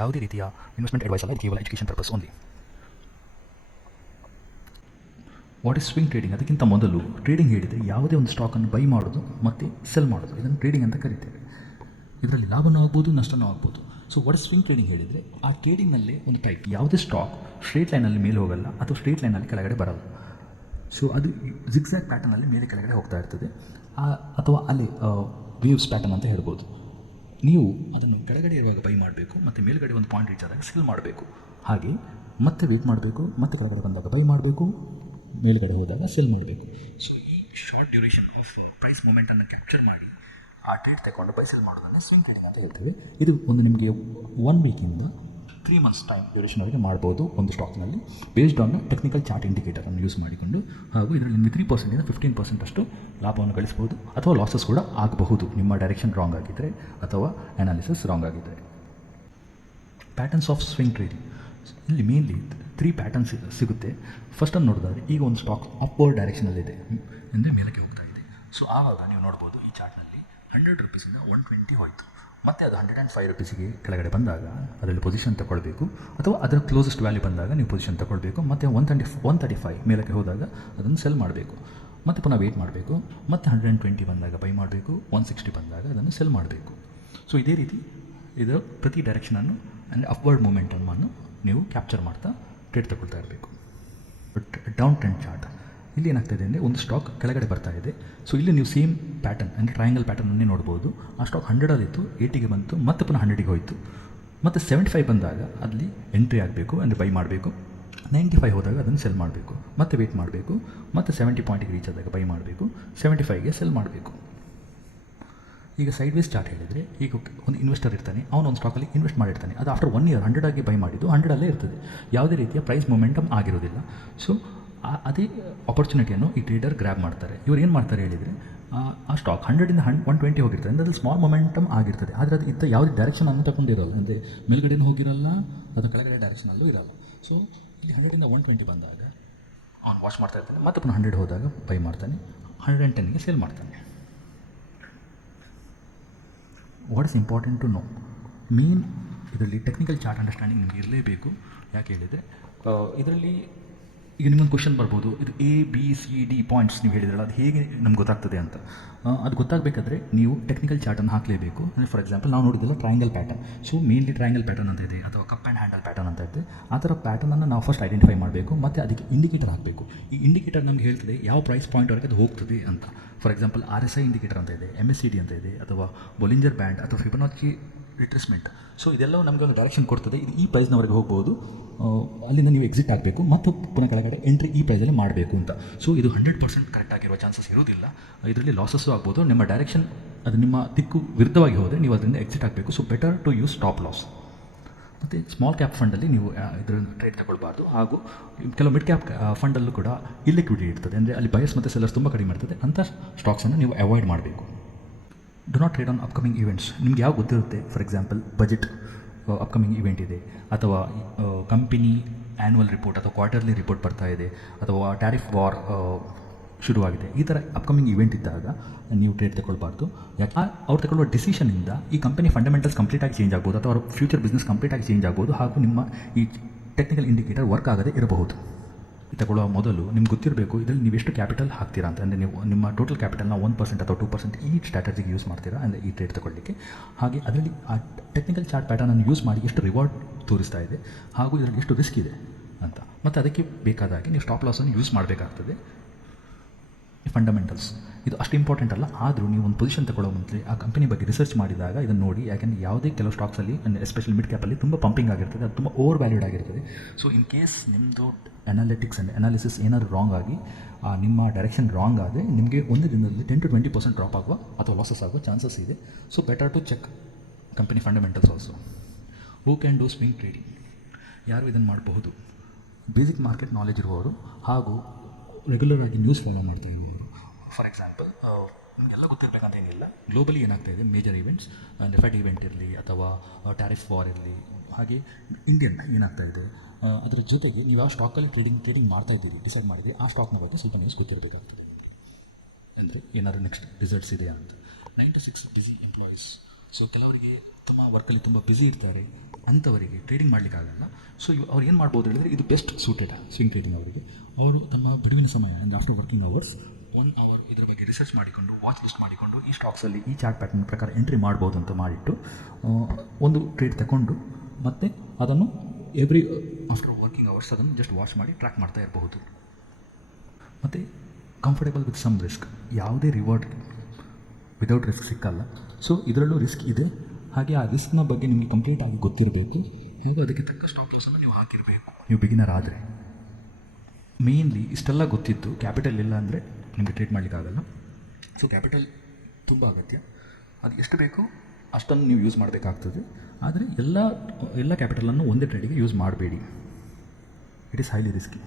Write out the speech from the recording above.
ಯಾವುದೇ ರೀತಿಯ investment advice ಅಲ್ಲ, ಕೇವಲ education purpose only. What is swing trading? ಅದಕ್ಕಿಂತ ಮೊದಲು ಟ್ರೇಡಿಂಗ್ ಹೇಳಿದರೆ ಯಾವುದೇ ಒಂದು ಸ್ಟಾಕನ್ನು ಬೈ ಮಾಡೋದು ಮತ್ತು ಸೆಲ್ ಮಾಡೋದು, ಇದನ್ನು ಟ್ರೇಡಿಂಗ್ ಅಂತ ಕರೀತೇವೆ. ಇದರಲ್ಲಿ ಲಾಭನೂ ಆಗ್ಬೋದು, ನಷ್ಟನೂ ಆಗ್ಬೋದು. So what is swing trading ಹೇಳಿದರೆ ಆ ಟ್ರೇಡಿಂಗ್ನಲ್ಲೇ ಒಂದು ಟೈಪ್, ಯಾವುದೇ ಸ್ಟಾಕ್ ಸ್ಟ್ರೇಟ್ ಲೈನಲ್ಲಿ ಮೇಲೆ ಹೋಗಲ್ಲ ಅಥವಾ ಸ್ಟ್ರೇಟ್ ಲೈನಲ್ಲಿ ಕೆಳಗಡೆ ಬರಲ್ಲ. ಸೊ ಅದು ಜಿಗ್ಜ್ಯಾಗ್ ಪ್ಯಾಟರ್ನಲ್ಲಿ ಮೇಲೆ ಕೆಳಗಡೆ ಹೋಗ್ತಾ ಇರ್ತದೆ, ಅಥವಾ ಅಲ್ಲಿ ವೇವ್ಸ್ ಪ್ಯಾಟರ್ನ್ ಅಂತ ಹೇಳ್ಬೋದು. ನೀವು ಅದನ್ನು ಕೆಳಗಡೆ ಇರುವಾಗ ಬೈ ಮಾಡಬೇಕು ಮತ್ತು ಮೇಲುಗಡೆ ಒಂದು ಪಾಯಿಂಟ್ ರೀಚ್ ಆದಾಗ ಸೆಲ್ ಮಾಡಬೇಕು. ಹಾಗೆ ಮತ್ತೆ ವೇಟ್ ಮಾಡಬೇಕು, ಮತ್ತೆ ಕೆಳಗಡೆ ಬಂದಾಗ ಬೈ ಮಾಡಬೇಕು, ಮೇಲುಗಡೆ ಹೋದಾಗ ಸೆಲ್ ಮಾಡಬೇಕು. ಸೊ ಈ ಶಾರ್ಟ್ ಡ್ಯೂರೇಷನ್ ಆಫ್ ಪ್ರೈಸ್ ಮೂಮೆಂಟನ್ನು ಕ್ಯಾಪ್ಚರ್ ಮಾಡಿ ಆ ಟ್ರೇಡ್ ತಗೊಂಡು ಬೈ ಸೆಲ್ ಮಾಡೋದನ್ನು ಸ್ವಿಂಗ್ ಟ್ರೇಡಿಂಗ್ ಅಂತ ಹೇಳ್ತೇವೆ. ಇದು ಒಂದು ನಿಮಗೆ 1 ವೀಕಿಂದ 3 ಮಂತ್ಸ್ ಟೈಮ್ ಡ್ಯೂರೇಷನ್ವರೆಗೆ ಮಾಡ್ಬೋದು ಒಂದು ಸ್ಟಾಕ್ನಲ್ಲಿ, ಬೇಸ್ಡ್ ಆನ್ ಟೆಕ್ನಿಕಲ್ ಚಾರ್ಟ್ ಇಂಡಿಕೇಟರನ್ನು ಯೂಸ್ ಮಾಡಿಕೊಂಡು. ಹಾಗೂ ಇದರಲ್ಲಿ ನಿಮಗೆ 3%ಇಂದ 15% ಅಷ್ಟು ಲಾಭವನ್ನು ಗಳಿಸ್ಬೋದು, ಅಥವಾ ಲಾಸಸ್ ಕೂಡ ಆಗಬಹುದು ನಿಮ್ಮ ಡೈರೆಕ್ಷನ್ ರಾಂಗ್ ಆಗಿದ್ದರೆ ಅಥವಾ ಅನಾಲಿಸಿಸ್ ರಾಂಗ್ ಆಗಿದ್ದರೆ. ಪ್ಯಾಟರ್ನ್ಸ್ ಆಫ್ ಸ್ವಿಂಗ್ ಟ್ರೇಡಿಂಗ್, ಇಲ್ಲಿ ಮೇನ್ಲಿ 3 ಪ್ಯಾಟರ್ನ್ಸ್ ಸಿಗುತ್ತೆ. ಫಸ್ಟನ್ನು ನೋಡಿದ್ರೆ ಈಗ ಒಂದು ಸ್ಟಾಕ್ ಅಪ್ವರ್ಡ್ ಡೈರೆಕ್ಷನಲ್ಲಿದೆ, ಅಂದರೆ ಮೇಲಕ್ಕೆ ಹೋಗ್ತಾ ಇದೆ. ಸೊ ಆವಾಗ ನೀವು ನೋಡ್ಬೋದು ಈ ಚಾರ್ಟ್ನಲ್ಲಿ 100 ರೂಪೀಸಿಂದ 120 ಹೋಯಿತು, ಮತ್ತು ಅದು 105 ರೂಪೀಸಿಗೆ ಕೆಳಗಡೆ ಬಂದಾಗ ಅದರಲ್ಲಿ ಪೊಸಿಷನ್ ತಗೊಳ್ಬೇಕು, ಅಥವಾ ಅದರ ಕ್ಲೋಸೆಸ್ಟ್ ವ್ಯಾಲ್ಯೂ ಬಂದಾಗ ನೀವು ಪೊಸಿಷನ್ ತಗೊಳ್ಬೇಕು. ಮತ್ತು 135 ಮೇಲಕ್ಕೆ ಹೋದಾಗ ಅದನ್ನು ಸೆಲ್ ಮಾಡಬೇಕು, ಮತ್ತು ಪುನಃ ವೇಟ್ ಮಾಡಬೇಕು, ಮತ್ತು 120 ಬಂದಾಗ ಬೈ ಮಾಡಬೇಕು, 160 ಬಂದಾಗ ಅದನ್ನು ಸೆಲ್ ಮಾಡಬೇಕು. ಸೊ ಇದೇ ರೀತಿ ಇದರ ಪ್ರತಿ ಡೈರೆಕ್ಷನನ್ನು ಅಂದರೆ ಅಪ್ವರ್ಡ್ ಮೂಮೆಂಟನ್ನು ನೀವು ಕ್ಯಾಪ್ಚರ್ ಮಾಡ್ತಾ ಟ್ರೇಡ್ ತಗೊಳ್ತಾ ಇರಬೇಕು. ಬಟ್ ಡೌನ್ ಟ್ರೆಂಡ್ ಚಾರ್ಟ್, ಇಲ್ಲಿ ಏನಾಗ್ತಾಯಿದೆ ಅಂದರೆ ಒಂದು ಸ್ಟಾಕ್ ಕೆಳಗಡೆ ಬರ್ತಾ ಇದೆ. ಸೊ ಇಲ್ಲಿ ನೀವು ಸೇಮ್ ಪ್ಯಾಟರ್ನ್ ಅಂದರೆ ಟ್ರಯಾಂಗಲ್ ಪ್ಯಾಟರ್ನನ್ನೇ ನೋಡ್ಬೋದು. ಆ ಸ್ಟಾಕ್ 100ಅಲ್ಲಿತ್ತು, 80ಗೆ ಬಂತು, ಮತ್ತೆ ಪುನಃ 100ಗೆ ಹೋಯಿತು, ಮತ್ತು 75 ಬಂದಾಗ ಅಲ್ಲಿ ಎಂಟ್ರಿ ಆಗಬೇಕು, ಅಂದರೆ ಬೈ ಮಾಡಬೇಕು. 95 ಹೋದಾಗ ಅದನ್ನು ಸೆಲ್ ಮಾಡಬೇಕು, ಮತ್ತೆ ವೇಟ್ ಮಾಡಬೇಕು, ಮತ್ತು 70 ಪಾಯಿಂಟಿಗೆ ರೀಚ್ ಆದಾಗ ಬೈ ಮಾಡಬೇಕು, 75ಗೆ ಸೆಲ್ ಮಾಡಬೇಕು. ಈಗ ಸೈಡ್ ವೇಸ್ ಚಾರ್ಟ್ ಹೇಳಿದರೆ, ಈಗ ಒಂದು ಇನ್ವೆಸ್ಟರ್ ಇರ್ತಾನೆ, ಅವನು ಒಂದು ಸ್ಟಾಕಲ್ಲಿ ಇನ್ವೆಸ್ಟ್ ಮಾಡಿರ್ತಾನೆ, ಅದು ಆಫ್ಟರ್ 1 ಇಯರ್ 100 ಆಗಿ ಬೈ ಮಾಡಿದ್ದು 100ಅಲ್ಲೇ ಇರ್ತದೆ, ಯಾವುದೇ ರೀತಿಯ ಪ್ರೈಸ್ ಮೊಮೆಂಟಮ್ ಆಗಿರೋದಿಲ್ಲ. ಸೊ ಅದೇ ಆಪರ್ಚುನಿಟಿಯನ್ನು ಈ ಟ್ರೇಡರ್ ಗ್ರ್ಯಾಬ್ ಮಾಡ್ತಾರೆ. ಇವ್ರು ಏನು ಮಾಡ್ತಾರೆ ಹೇಳಿದರೆ, ಆ ಸ್ಟಾಕ್ 100ಇಂದ 120 ಹೋಗಿರ್ತದೆ, ಅಂದರೆ ಅದು ಸ್ಮಾಲ್ ಮೊಮೆಂಟಮ್ ಆಗಿರ್ತದೆ, ಆದರೆ ಅದು ಇದ್ದ ಯಾವುದೇ ಡೈರೆಕ್ಷನ್ ಅನ್ನು ತಗೊಂಡಿರಲ್ಲ, ಅಂದರೆ ಮೇಲ್ಗಡೆನೂ ಹೋಗಿರಲ್ಲ, ಅದು ಕೆಳಗಡೆ ಡೈರೆಕ್ಷನಲ್ಲೂ ಇರಲ್ಲ. ಸೊ ಇಲ್ಲಿ 100ಇಂದ 120 ಬಂದಾಗ ಅವ್ನು ವಾಚ್ ಮಾಡ್ತಾ ಇರ್ತಾನೆ, ಮತ್ತೆ ಪುನಃ 100 ಹೋದಾಗ ಬೈ ಮಾಡ್ತಾನೆ, 110ಗೆ ಸೇಲ್ ಮಾಡ್ತಾನೆ. What is important to know? Main ಇದರಲ್ಲಿ ಟೆಕ್ನಿಕಲ್ ಚಾರ್ಟ್ ಅಂಡರ್ಸ್ಟ್ಯಾಂಡಿಂಗ್ ನಿಮಗೆ ಇರಲೇಬೇಕು. ಯಾಕೆ ಹೇಳಿದರೆ ಇದರಲ್ಲಿ ಈಗ ನಿಮ್ಮೊಂದು ಕ್ವಶನ್ ಬರ್ಬೋದು, ಇದು ABCD ಪಾಯಿಂಟ್ಸ್ ನೀವು ಹೇಳಿದ್ರಲ್ಲ, ಅದು ಹೇಗೆ ನಮ್ಗೆ ಗೊತ್ತಾಗ್ತದೆ ಅಂತ. ಅದು ಗೊತ್ತಾಗಬೇಕಾದ್ರೆ ನೀವು ಟೆಕ್ನಿಕಲ್ ಚಾರ್ಟನ್ನು ಹಾಕಲೇಬೇಕು. ಅಂದರೆ ಫಾರ್ ಎಕ್ಸಾಂಪಲ್ ನಾವು ನೋಡಿದ್ದೆಲ್ಲ triangle pattern. So mainly triangle pattern ಅಂತ ಇದೆ, ಅಥವಾ ಕಪ್ ಆ್ಯಂಡ್ ಹ್ಯಾಂಡಲ್ ಪ್ಯಾಟರ್ನ್ ಅಂತ ಇದೆ. ಆ ಥರ ಪ್ಯಾಟರ್ನನ್ನು ನಾವು ಫಸ್ಟ್ ಐಡೆಂಟಿಫೈ ಮಾಡಬೇಕು, ಮತ್ತು ಅದಕ್ಕೆ ಇಂಡಿಕೇಟರ್ ಹಾಕಬೇಕು. ಈ ಇಂಡಿಕೇಟರ್ ನಮ್ಗೆ ಹೇಳ್ತದೆ ಯಾವ ಪ್ರೈಸ್ ಪಾಯಿಂಟ್ವರೆಗೆ ಅದು ಹೋಗ್ತದೆ ಅಂತ. ಫಾರ್ ಎಕ್ಸಾಂಪಲ್ RSI ಇಂಡಿಕೇಟರ್ ಅಂತ ಇದೆ, MACD ಅಂತ ಇದೆ, ಅಥವಾ ಬೊಲಿಂಜರ್ ಬ್ಯಾಂಡ್ ಅಥವಾ ಫಿಬೊನಾಚಿ ರಿಟ್ರೇಸ್ಮೆಂಟ್. ಸೊ ಇದೆಲ್ಲವೂ ನಮಗೆ ಒಂದು ಡೈರೆಕ್ಷನ್ ಕೊಡ್ತದೆ, ಇದು ಈ ಪ್ರೈಸ್ನವರೆಗೆ ಹೋಗ್ಬೋದು, ಅಲ್ಲಿಂದ ನೀವು ಎಕ್ಸಿಟ್ ಆಗಬೇಕು, ಮತ್ತು ಪುನಃ ಕೆಳಗಡೆ ಎಂಟ್ರಿ ಈ ಪ್ರೈಸಲ್ಲಿ ಮಾಡಬೇಕು ಅಂತ. ಸೊ ಇದು 100% ಕರೆಕ್ಟ್ ಆಗಿರುವ ಚಾನ್ಸಸ್ ಇರೋದಿಲ್ಲ. ಇದರಲ್ಲಿ ಲಾಸಸ್ಸು ಆಗ್ಬೋದು. ನಿಮ್ಮ ಡೈರೆಕ್ಷನ್ ಅದು ನಿಮ್ಮ ದಿಕ್ಕು ವಿರುದ್ಧವಾಗಿ ಹೋದರೆ ನೀವು ಅದರಿಂದ ಎಕ್ಸಿಟ್ ಆಗಬೇಕು. So better to use stop loss. ಮತ್ತು ಸ್ಮಾಲ್ ಕ್ಯಾಪ್ ಫಂಡಲ್ಲಿ ನೀವು ಇದರ ಟ್ರೇಡ್ ತಗೊಳ್ಬಾರ್ದು. ಹಾಗೂ ಕೆಲವು ಮಿಡ್ ಕ್ಯಾಪ್ ಫಂಡಲ್ಲೂ ಕೂಡ ಇಲ್ಲಿಕ್ವಿಡಿಟಿ ಇರ್ತದೆ, ಅಂದರೆ ಅಲ್ಲಿ ಬಯಸ್ ಮತ್ತು ಸೆಲ್ಲರ್ಸ್ ತುಂಬ ಕಡಿಮೆ ಇರ್ತದೆ, ಅಂಥ ಸ್ಟಾಕ್ಸನ್ನು ನೀವು ಅವಾಯ್ಡ್ ಮಾಡಬೇಕು. Do not trade on upcoming events. ನಿಮ್ಗೆ ಯಾವ ಗೊತ್ತಿರುತ್ತೆ, for example budget upcoming event ಇದೆ, ಅಥವಾ ಕಂಪನಿ ಆ್ಯನ್ಯುವಲ್ ರಿಪೋರ್ಟ್ ಅಥವಾ ಕ್ವಾರ್ಟರ್ಲಿ ರಿಪೋರ್ಟ್ ಬರ್ತಾ ಇದೆ, ಅಥವಾ ಟ್ಯಾರಿಫ್ ವಾರ್ ಶುರುವಾಗಿದೆ. ಈ ಥರ ಅಪ್ಕಮಿಂಗ್ ಇವೆಂಟ್ ಇದ್ದಾಗ ನೀವು ಟ್ರೇಡ್ ತಗೊಳ್ಬಾರ್ದು. ಯಾಕೆ ಅವ್ರು ತಗೊಳ್ಳುವ ಡಿಸಿಷನಿಂದ ಈ ಕಂಪನಿ ಫಂಡಮೆಂಟಲ್ಸ್ ಕಂಪ್ಲೀಟಾಗಿ ಚೇಂಜ್ ಆಗ್ಬೋದು, ಅಥವಾ ಅವ್ರ ಫ್ಯೂಚರ್ ಬಿಸ್ನೆಸ್ ಕಂಪ್ಲೀಟಾಗಿ ಚೇಂಜ್ ಆಗ್ಬೋದು, ಹಾಗೂ ನಿಮ್ಮ ಈ ಟೆಕ್ನಿಕಲ್ ಇಂಡಿಕೇಟರ್ ವರ್ಕ್ ಆಗದೆ ಇರಬಹುದು. ತಗೊಳ್ಳೋ ಮೊದಲು ನಿಮ್ಗೆ ಗೊತ್ತಿರಬೇಕು ಇದರಲ್ಲಿ ನೀವು ಎಷ್ಟು ಕ್ಯಾಪಿಟಲ್ ಹಾಕ್ತೀರಾ ಅಂತ. ಅಂದರೆ ನೀವು ನಿಮ್ಮ ಟೋಟಲ್ ಕ್ಯಾಪಿಟಲ್ನ 1% ಅಥವಾ 2% ಈ ಸ್ಟ್ರಾಟಜಿಗೆ ಯೂಸ್ ಮಾಡ್ತೀರಾ, ಅಂದರೆ ಈ ಟ್ರೇಡ್ ತಗೊಳ್ಳಿಕ್ಕೆ. ಹಾಗೆ ಅದರಲ್ಲಿ ಆ ಟೆಕ್ನಿಕಲ್ ಚಾರ್ಟ್ ಪ್ಯಾಟರ್ನನ್ನು ಯೂಸ್ ಮಾಡಿ ಎಷ್ಟು ರಿವಾರ್ಡ್ ತೋರಿಸ್ತಾ ಇದೆ, ಹಾಗೂ ಇದರಲ್ಲಿ ಎಷ್ಟು ರಿಸ್ಕ್ ಇದೆ ಅಂತ. ಮತ್ತು ಅದಕ್ಕೆ ಬೇಕಾದಾಗೆ ನೀವು ಸ್ಟಾಪ್ ಲಾಸನ್ನು ಯೂಸ್ ಮಾಡಬೇಕಾಗ್ತದೆ. ಫಂಡಮೆಂಟಲ್ಸ್ ಇದು ಅಷ್ಟು ಇಂಪಾರ್ಟೆಂಟ್ ಅಲ್ಲ, ಆದರೂ ನೀವು ಒಂದು ಪೊಸಿಷನ್ ತಗೊಳ್ಳೋ ಮುಂಚೆ ಆ ಕಂಪನಿ ಬಗ್ಗೆ ರಿಸರ್ಚ್ ಮಾಡಿದಾಗ ಇದನ್ನು ನೋಡಿ. ಯಾಕೆಂದರೆ ಯಾವುದೇ ಕೆಲವು ಸ್ಟಾಕ್ಸಲ್ಲಿ, ಎಸ್ಪೆಷಲಿ ಮಿಡ್ ಕ್ಯಾಪಲ್ಲಿ ತುಂಬ ಪಂಪಿಂಗ್ ಆಗಿರ್ತದೆ, ಅದು ತುಂಬ ಓವರ್ ವ್ಯಾಲ್ಯೂಡ್ ಆಗಿರ್ತದೆ. ಸೊ ಇನ್ ಕೇಸ್ ನಿಮ್ಮದು ಅನಾಲಿಟಿಕ್ಸ್ ಆ್ಯಂಡ್ ಅನಾಲಿಸಿಸ್ ಏನಾದರೂ ರಾಂಗ್ ಆಗಿ ನಿಮ್ಮ ಡೈರೆಕ್ಷನ್ ರಾಂಗ್ ಆದರೆ ನಿಮಗೆ ಒಂದು ದಿನದಲ್ಲಿ 10 to 20% ಡ್ರಾಪ್ ಆಗುವ ಅಥವಾ ಲಾಸಸ್ ಆಗುವ ಚಾನ್ಸಸ್ ಇದೆ. So better to check company fundamentals also. Who can do swing trading? ಯಾರು ಇದನ್ನು ಮಾಡಬಹುದು? ಬೇಸಿಕ್ ಮಾರ್ಕೆಟ್ ನಾಲೆಜ್ ಇರುವವರು, ಹಾಗೂ ರೆಗ್ಯುಲರ್ ಆಗಿ ನ್ಯೂಸ್ ಫಾಲೋ ಮಾಡ್ತಾ ಇರುವವರು. ಫಾರ್ ಎಕ್ಸಾಂಪಲ್ ನಿಮಗೆಲ್ಲ ಗೊತ್ತಿರಬೇಕಂತ ಏನಿಲ್ಲ, ಗ್ಲೋಬಲಿ ಏನಾಗ್ತಾಯಿದೆ ಮೇಜರ್ ಇವೆಂಟ್ಸ್, ಫೆಡ್ ಇವೆಂಟ್ ಇರಲಿ ಅಥವಾ ಟ್ಯಾರಿಫ್ ವಾರ್ ಇರಲಿ, ಹಾಗೆ ಇಂಡಿಯನ್ ಏನಾಗ್ತಾಯಿದೆ, ಅದರ ಜೊತೆಗೆ ನೀವು ಯಾವ ಸ್ಟಾಕಲ್ಲಿ ಟ್ರೇಡಿಂಗ್ ಮಾಡ್ತಾ ಇದ್ದೀರಿ, ಡಿಸೈಡ್ ಮಾಡಿದೆ, ಆ ಸ್ಟಾಕ್ನ ಬಗ್ಗೆ ಸ್ವಲ್ಪ ನ್ಯೂಸ್ ಗೊತ್ತಿರಬೇಕಾಗ್ತದೆ. ಅಂದರೆ ಏನಾದರೂ ನೆಕ್ಸ್ಟ್ ರಿಸಲ್ಟ್ಸ್ ಇದೆ ಅಂತ. 96 ಬಿಸಿ ಎಂಪ್ಲಾಯೀಸ್. ಸೊ ಕೆಲವರಿಗೆ ತಮ್ಮ ವರ್ಕಲ್ಲಿ ತುಂಬ ಬ್ಯುಸಿ ಇರ್ತಾರೆ, ಅಂಥವರಿಗೆ ಟ್ರೇಡಿಂಗ್ ಮಾಡಲಿಕ್ಕಾಗಲ್ಲ. ಸೊ ಅವ್ರು ಏನು ಮಾಡ್ಬೋದು ಹೇಳಿದರೆ ಇದು ಬೆಸ್ಟ್ ಸೂಟೆಡ್ ಸ್ವಿಂಗ್ ಟ್ರೇಡಿಂಗ್ ಅವರಿಗೆ. ಅವರು ತಮ್ಮ ಬಿಡುವಿನ ಸಮಯ ಅಂದರೆ ಆಫ್ಟರ್ ವರ್ಕಿಂಗ್ ಅವರ್ಸ್ 1 ಅವರ್ ಇದರ ಬಗ್ಗೆ ರಿಸರ್ಚ್ ಮಾಡಿಕೊಂಡು ವಾಚ್ ಲಿಸ್ಟ್ ಮಾಡಿಕೊಂಡು ಈ ಸ್ಟಾಕ್ಸಲ್ಲಿ ಈ ಚಾರ್ಟ್ ಪ್ಯಾಟರ್ನ್ ಪ್ರಕಾರ ಎಂಟ್ರಿ ಮಾಡ್ಬೋದು ಅಂತ ಮಾಡಿಟ್ಟು ಒಂದು ಟ್ರೇಡ್ ತಗೊಂಡು ಮತ್ತು ಅದನ್ನು ಎವ್ರಿ ಆಫ್ಟರ್ ವರ್ಕಿಂಗ್ ಅವರ್ಸ್ ಅದನ್ನು ಜಸ್ಟ್ ವಾಚ್ ಮಾಡಿ ಟ್ರ್ಯಾಕ್ ಮಾಡ್ತಾ ಇರಬಹುದು. ಮತ್ತು ಕಂಫರ್ಟೇಬಲ್ ವಿತ್ ಸಮ್ ರಿಸ್ಕ್, ಯಾವುದೇ ರಿವಾರ್ಡ್ ವಿದೌಟ್ ರಿಸ್ಕ್ ಸಿಕ್ಕಲ್ಲ. ಸೊ ಇದರಲ್ಲೂ ರಿಸ್ಕ್ ಇದೆ, ಹಾಗೆ ಆ ರಿಸ್ಕ್ನ ಬಗ್ಗೆ ನಿಮಗೆ ಕಂಪ್ಲೀಟಾಗಿ ಗೊತ್ತಿರಬೇಕು, ಹಾಗೂ ಅದಕ್ಕೆ ತಕ್ಕ ಸ್ಟಾಪ್ ಲಾಸನ್ನು ನೀವು ಹಾಕಿರಬೇಕು ನೀವು ಬಿಗಿನರ್ ಆದರೆ. ಮೇಯ್ನ್ಲಿ ಇಷ್ಟೆಲ್ಲ ಗೊತ್ತಿದ್ದು ಕ್ಯಾಪಿಟಲ್ ಇಲ್ಲ ಅಂದರೆ ನಿಮಗೆ ಟ್ರೇಡ್ ಮಾಡಲಿಕ್ಕಾಗಲ್ಲ. ಸೊ ಕ್ಯಾಪಿಟಲ್ ತುಂಬ ಅಗತ್ಯ, ಅದು ಎಷ್ಟು ಬೇಕೋ ಅಷ್ಟನ್ನು ನೀವು ಯೂಸ್ ಮಾಡಬೇಕಾಗ್ತದೆ. ಆದರೆ ಎಲ್ಲ ಕ್ಯಾಪಿಟಲನ್ನು ಒಂದೇ ಟ್ರೇಡಿಗೆ ಯೂಸ್ ಮಾಡಬೇಡಿ, ಇಟ್ ಈಸ್ ಹೈಲಿ ರಿಸ್ಕಿ.